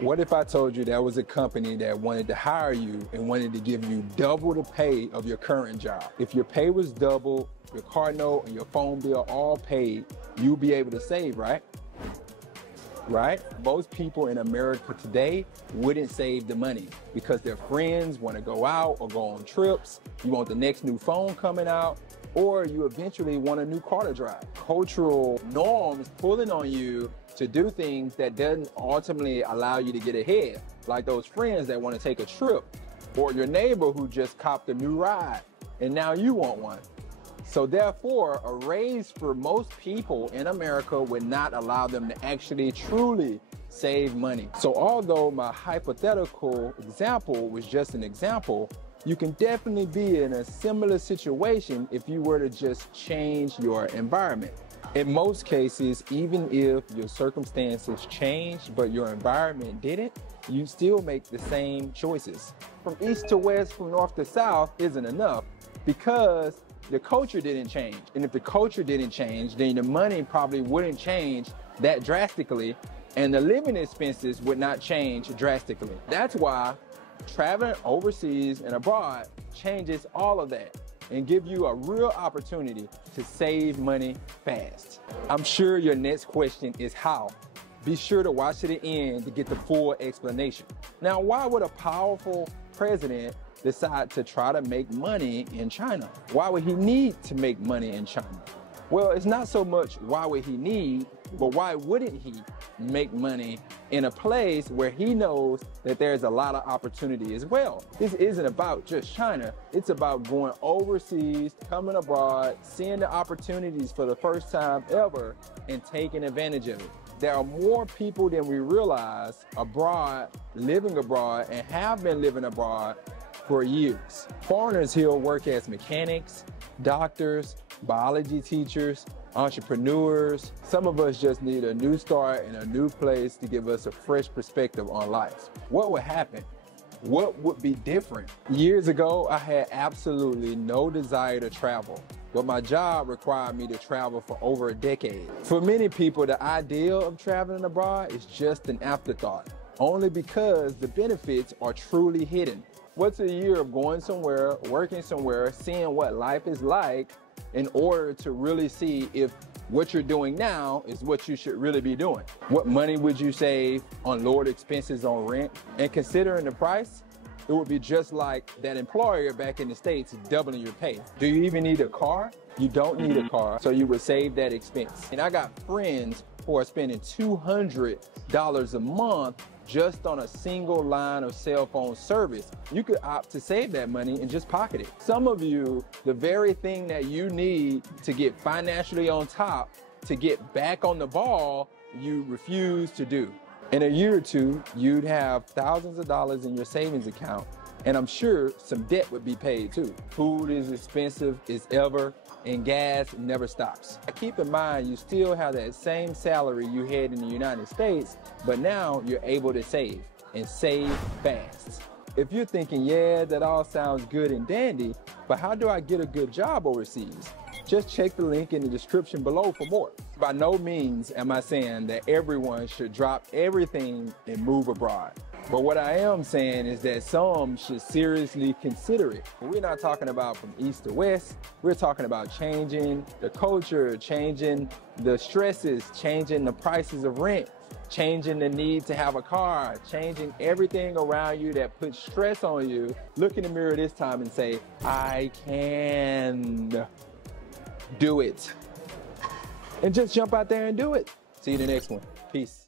What if I told you there was a company that wanted to hire you and wanted to give you double the pay of your current job? If your pay was double, your car note and your phone bill all paid, you'll be able to save, right? Right? Most people in America today wouldn't save the money because their friends want to go out or go on trips. You want the next new phone coming out, or you eventually want a new car to drive. Cultural norms pulling on you to do things that doesn't ultimately allow you to get ahead, like those friends that want to take a trip, or your neighbor who just copped a new ride and now you want one. So therefore, a raise for most people in America would not allow them to actually truly save money. So although my hypothetical example was just an example, you can definitely be in a similar situation if you were to just change your environment. In most cases, even if your circumstances changed, but your environment didn't, you still make the same choices. From east to west, from north to south isn't enough because the culture didn't change. And if the culture didn't change, then the money probably wouldn't change that drastically, and the living expenses would not change drastically. That's why traveling overseas and abroad changes all of that and give you a real opportunity to save money fast. I'm sure your next question is how. Be sure to watch to the end to get the full explanation. Now, why would a powerful president decide to try to make money in China? Why would he need to make money in China? Well, it's not so much why would he need, but why wouldn't he make money in a place where he knows that there's a lot of opportunity as well? This isn't about just China. It's about going overseas, coming abroad, seeing the opportunities for the first time ever, and taking advantage of it. There are more people than we realize abroad, living abroad, and have been living abroad for years. Foreigners here work as mechanics, doctors, biology teachers, entrepreneurs. Some of us just need a new start in a new place to give us a fresh perspective on life. What would happen? What would be different? Years ago, I had absolutely no desire to travel, but my job required me to travel for over a decade. For many people, the idea of traveling abroad is just an afterthought, only because the benefits are truly hidden. What's a year of going somewhere, working somewhere, seeing what life is like in order to really see if what you're doing now is what you should really be doing? What money would you save on lowered expenses on rent? And considering the price, it would be just like that employer back in the States doubling your pay. Do you even need a car? You don't need a car, so you would save that expense. And I got friends who are spending $200 a month just on a single line of cell phone service. You could opt to save that money and just pocket it. Some of you, the very thing that you need to get financially on top, to get back on the ball, you refuse to do. In a year or two, you'd have thousands of dollars in your savings account, and I'm sure some debt would be paid too. Food is expensive as ever, and gas never stops. Keep in mind, you still have that same salary you had in the United States, but now you're able to save, and save fast. If you're thinking, yeah, that all sounds good and dandy, but how do I get a good job overseas? Just check the link in the description below for more. By no means am I saying that everyone should drop everything and move abroad. But what I am saying is that some should seriously consider it. We're not talking about from east to west. We're talking about changing the culture, changing the stresses, changing the prices of rent, changing the need to have a car, changing everything around you that puts stress on you. Look in the mirror this time and say, I can do it. And just jump out there and do it. See you in the next one. Peace.